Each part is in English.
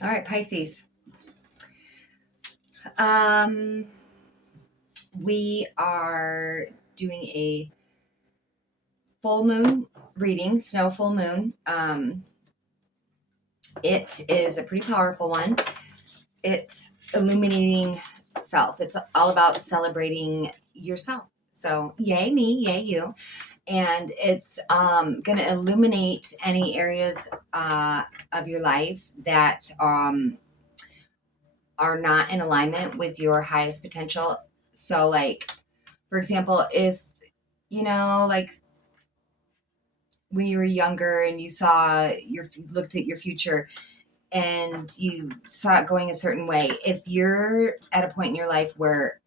All right, Pisces. Um, we are doing a full moon reading, snow full moon. It is a pretty powerful one. It's illuminating self. It's all about celebrating yourself. So, yay me, yay you. And it's going to illuminate any areas of your life that are not in alignment with your highest potential. So, like, for example, if like when you were younger and you looked at your future and you saw it going a certain way, if you're at a point in your life where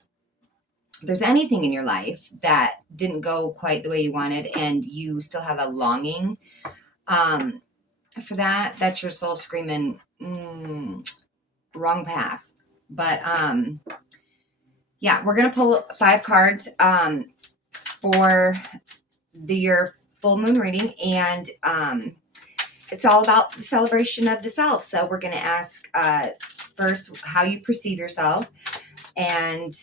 there's anything in your life that didn't go quite the way you wanted and you still have a longing um, for that's your soul screaming, wrong path. But yeah, we're going to pull 5 cards for your full moon reading, and it's all about the celebration of the self. So we're going to ask first how you perceive yourself, and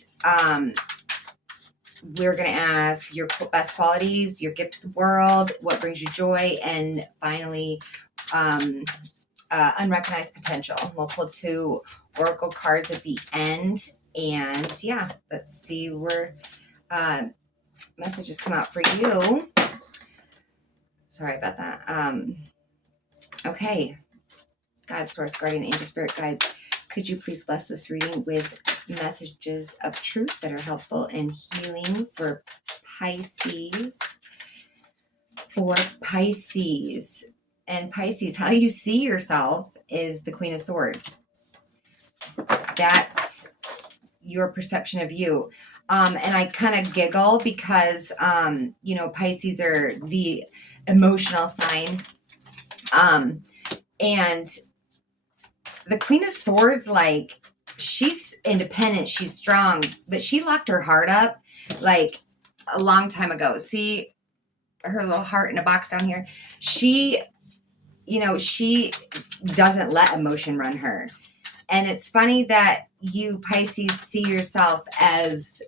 we're going to ask your best qualities, your gift to the world, what brings you joy, and finally unrecognized potential. We'll pull 2 oracle cards at the end, and yeah, let's see where messages come out for you. Sorry about that. Okay. God, source, guardian, angel, spirit guides, could you please bless this reading with messages of truth that are helpful and healing for Pisces? For Pisces. And Pisces, how you see yourself is the Queen of Swords. That's your perception of you. And I kind of giggle because, Pisces are the emotional sign. And the Queen of Swords, like, she's independent, she's strong, but she locked her heart up like a long time ago. See her little heart in a box down here? She doesn't let emotion run her. And it's funny that you Pisces see yourself as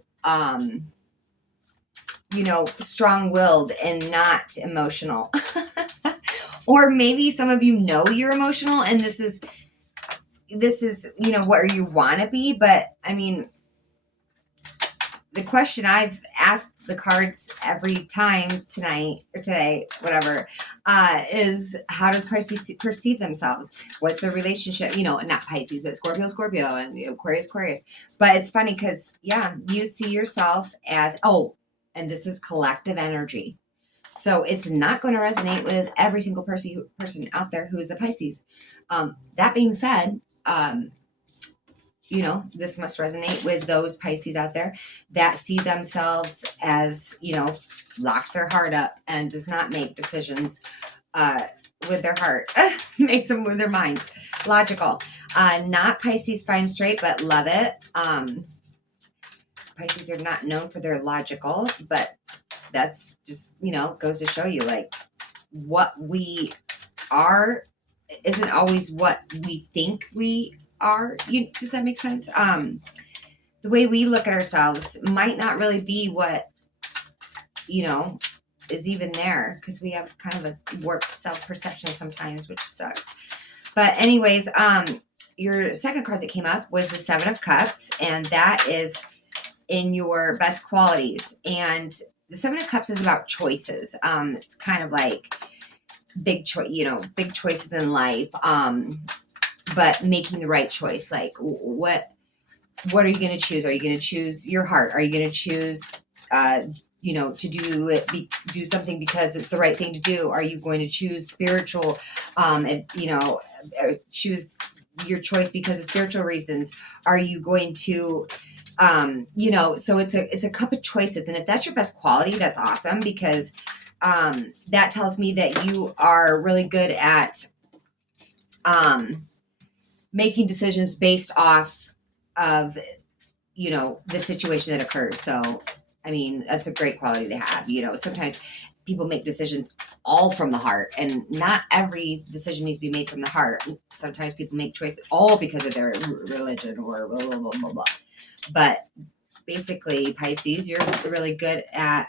strong-willed and not emotional. Or maybe some of you know you're emotional and this is where you want to be. But I mean, the question I've asked the cards every time tonight or today, whatever, is how does Pisces perceive themselves? What's their relationship? Not Pisces, but Scorpio, and Aquarius. But it's funny because, yeah, you see yourself as, and this is collective energy. So it's not going to resonate with every single person out there who is a Pisces. That being said, this must resonate with those Pisces out there that see themselves as, locked their heart up and does not make decisions with their heart, makes them with their minds. Logical. Not Pisces fine straight, but love it. Pisces are not known for their logical, but that's just, goes to show you, like, what we are isn't always what we think we are. Does that make sense? The way we look at ourselves might not really be what, is even there, because we have kind of a warped self-perception sometimes, which sucks. But anyways, your second card that came up was the 7 of Cups, and that is in your best qualities. And the 7 of Cups is about choices. It's kind of like big choices in life. But making the right choice. Like, what are you going to choose? Are you going to choose your heart? Are you going to choose, to do something because it's the right thing to do? Are you going to choose spiritual, choose your choice because of spiritual reasons? Are you going to, so it's a cup of choices. And if that's your best quality, that's awesome, because that tells me that you are really good at making decisions based off of, the situation that occurs. So, I mean, that's a great quality to have. Sometimes people make decisions all from the heart, and not every decision needs to be made from the heart. Sometimes people make choices all because of their religion or blah, blah, blah, blah, blah. But basically, Pisces, you're really good at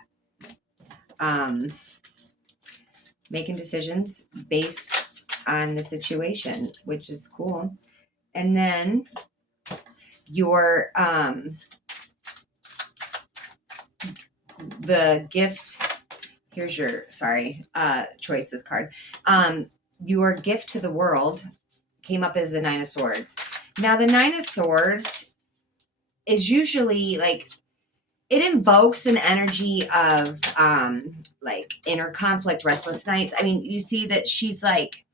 making decisions based on the situation, which is cool. And then your the gift, here's your choices card. Your gift to the world came up as the Nine of Swords. Now the Nine of Swords is usually like, it invokes an energy of like inner conflict, restless nights. I mean, you see that she's like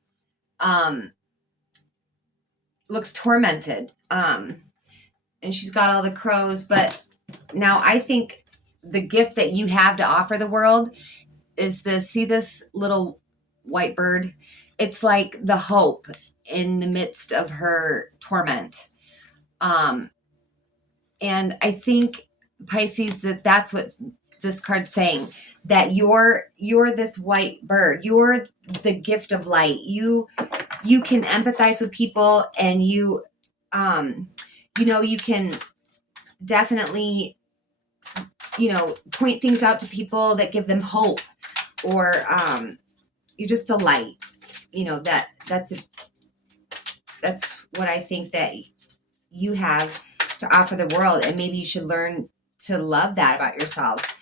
looks tormented, and she's got all the crows. But now I think the gift that you have to offer the world is see this little white bird. It's like the hope in the midst of her torment. And I think, Pisces, that's what this card's saying, that you're this white bird. You're the gift of light. You can empathize with people, and you can definitely, point things out to people that give them hope, or you're just the light. That's what I think that you have to offer the world, and maybe you should learn to love that about yourself,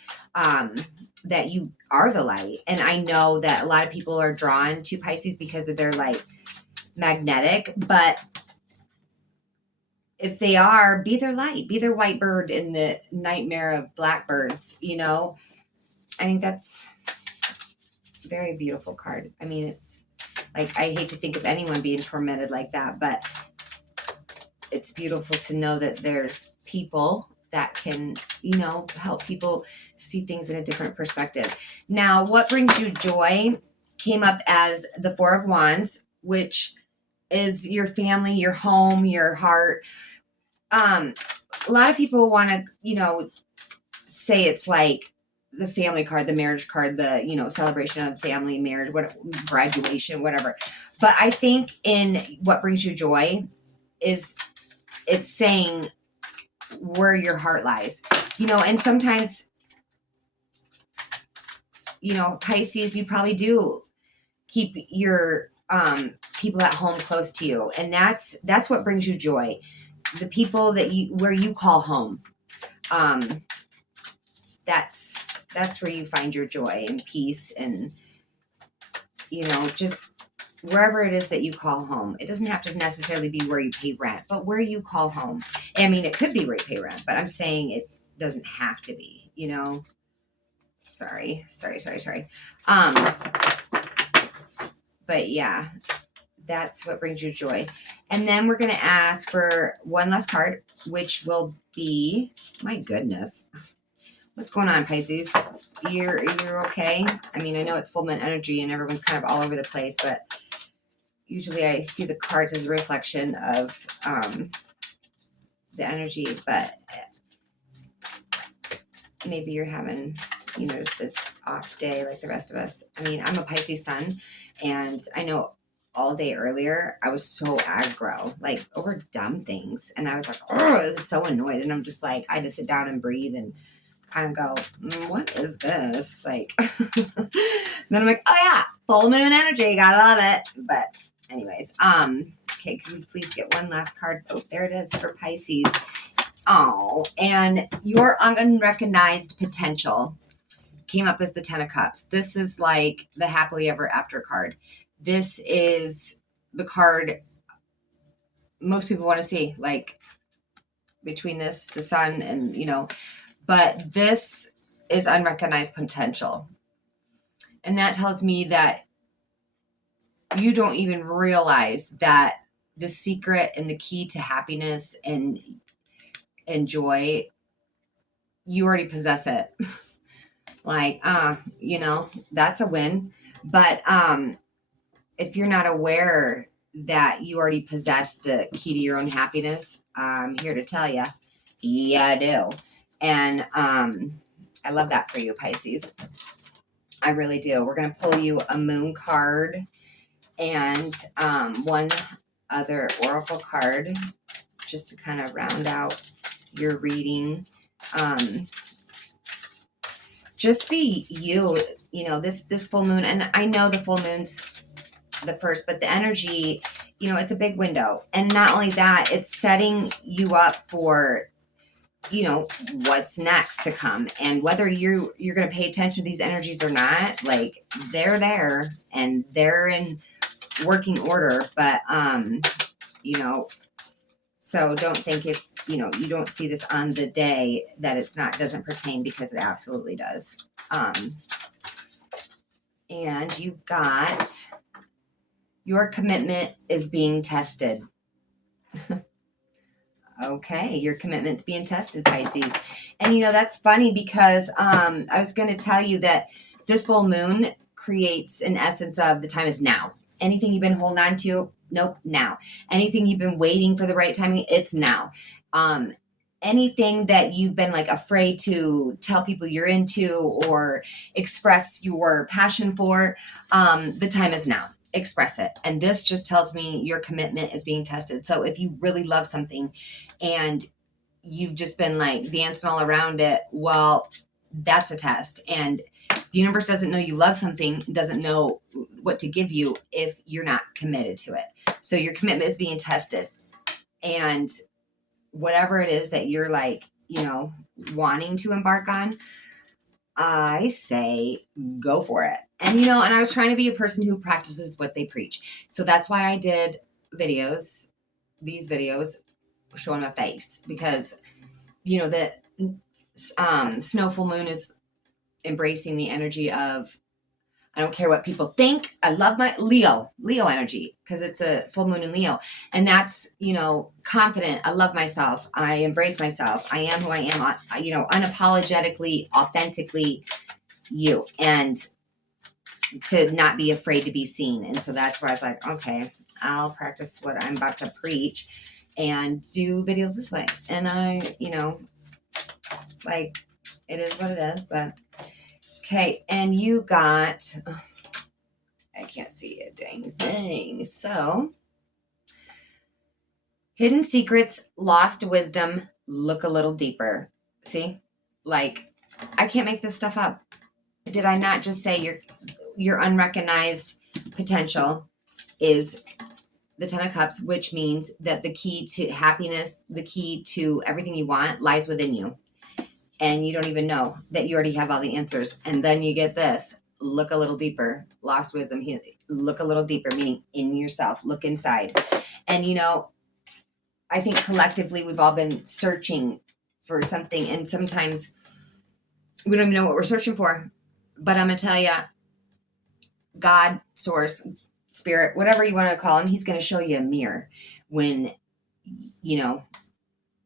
that you are the light. And I know that a lot of people are drawn to Pisces because of their like magnetic, but if they are, be their light, be their white bird in the nightmare of blackbirds. I think that's a very beautiful card. I mean, it's like, I hate to think of anyone being tormented like that, but it's beautiful to know that there's people that can, help people see things in a different perspective. Now, what brings you joy came up as the Four of Wands, which is your family, your home, your heart. A lot of people want to, say it's like the family card, the marriage card, the, celebration of family, marriage, graduation, whatever. But I think in what brings you joy is, it's saying where your heart lies, and sometimes, Pisces, you probably do keep your people at home close to you. And that's what brings you joy. The people where you call home. That's where you find your joy and peace, and, just wherever it is that you call home. It doesn't have to necessarily be where you pay rent, but where you call home. I mean, it could be where you pay rent, but I'm saying it doesn't have to be, Sorry. But yeah, that's what brings you joy. And then we're going to ask for one last card, which will be, my goodness, what's going on, Pisces? You're okay? I mean, I know it's full moon energy and everyone's kind of all over the place, but usually I see the cards as a reflection of the energy, but maybe you're having, just an off day like the rest of us. I mean, I'm a Pisces sun, and I know all day earlier I was so aggro, like over dumb things. And I was like, oh, this is so annoyed. And I'm just like, I just sit down and breathe and kind of go, what is this? Like, then I'm like, oh yeah, full moon energy. Gotta love it. But anyways, okay, can we please get one last card? Oh, there it is for Pisces. Oh, and your unrecognized potential came up as the 10 of Cups. This is like the happily ever after card. This is the card most people want to see, like between this, the sun, and, but this is unrecognized potential. And that tells me that you don't even realize that the secret and the key to happiness and joy, you already possess it. Like, that's a win. But if you're not aware that you already possess the key to your own happiness, I'm here to tell you, yeah, I do. And I love that for you, Pisces. I really do. We're going to pull you a moon card and one other oracle card just to kind of round out your reading. Just be you, this full moon. And I know the full moon's the first, but the energy, it's a big window. And not only that, it's setting you up for, what's next to come. And whether you're going to pay attention to these energies or not, like they're there and they're in working order. But, so don't think if, you don't see this on the day that doesn't pertain, because it absolutely does. And you got your commitment is being tested. Okay, your commitment's being tested, Pisces. And that's funny because I was going to tell you that this full moon creates an essence of the time is now. Anything you've been holding on to, nope, now. Anything you've been waiting for the right timing, it's now. Anything that you've been like afraid to tell people you're into or express your passion for, the time is now. Express it. And this just tells me your commitment is being tested. So if you really love something and you've just been like dancing all around it, well, that's a test. And the universe doesn't know you love something, doesn't know what to give you if you're not committed to it. So your commitment is being tested. And whatever it is that you're like, wanting to embark on, I say go for it. And, and I was trying to be a person who practices what they preach. So that's why I did these videos showing my face, because, the snow full moon is embracing the energy of, I don't care what people think. I love my Leo energy, because it's a full moon in Leo. And that's, confident. I love myself. I embrace myself. I am who I am, unapologetically, authentically you, and to not be afraid to be seen. And so that's why I was like, okay, I'll practice what I'm about to preach and do videos this way. And I, like, it is what it is, but okay. And you got, I can't see a dang thing. So, hidden secrets, lost wisdom, look a little deeper. See, like, I can't make this stuff up. Did I not just say your unrecognized potential is the 10 of Cups, which means that the key to happiness, the key to everything you want lies within you. And you don't even know that you already have all the answers. And then you get this, look a little deeper, lost wisdom, look a little deeper, meaning in yourself, look inside. And, I think collectively we've all been searching for something, and sometimes we don't even know what we're searching for. But I'm going to tell you, God, source, spirit, whatever you want to call him, he's going to show you a mirror when, you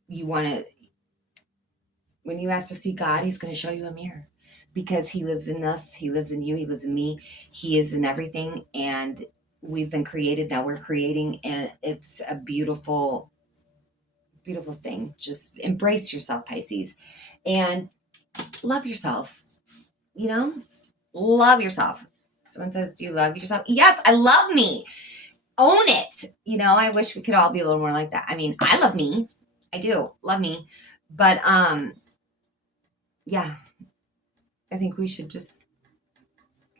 want to, when you ask to see God, he's going to show you a mirror, because he lives in us. He lives in you. He lives in me. He is in everything. And we've been created. Now we're creating, and it's a beautiful, beautiful thing. Just embrace yourself, Pisces, and love yourself. Love yourself. Someone says, do you love yourself? Yes, I love me. Own it. I wish we could all be a little more like that. I mean, I love me. I do love me. But, yeah, I think we should just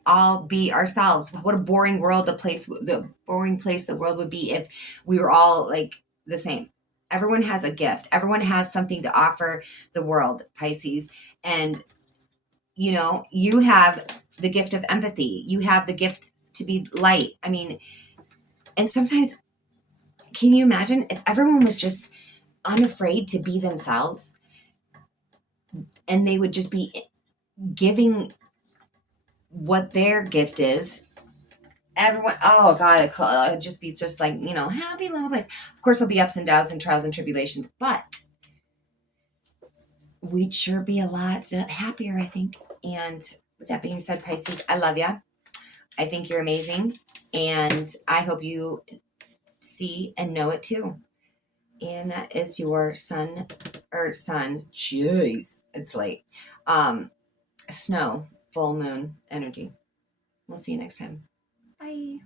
all be ourselves. What a boring world, the boring place the world would be if we were all like the same. Everyone has a gift. Everyone has something to offer the world, Pisces. And, you have the gift of empathy. You have the gift to be light. I mean, and sometimes, can you imagine if everyone was just unafraid to be themselves, and they would just be giving what their gift is? Everyone, oh God, it'd just be just like, happy little place. Of course, there'll be ups and downs and trials and tribulations, but we'd sure be a lot happier, I think. And with that being said, Pisces, I love you. I think you're amazing. And I hope you see and know it too. And that is your sun, jeez, it's late. Snow full moon energy. We'll see you next time. Bye.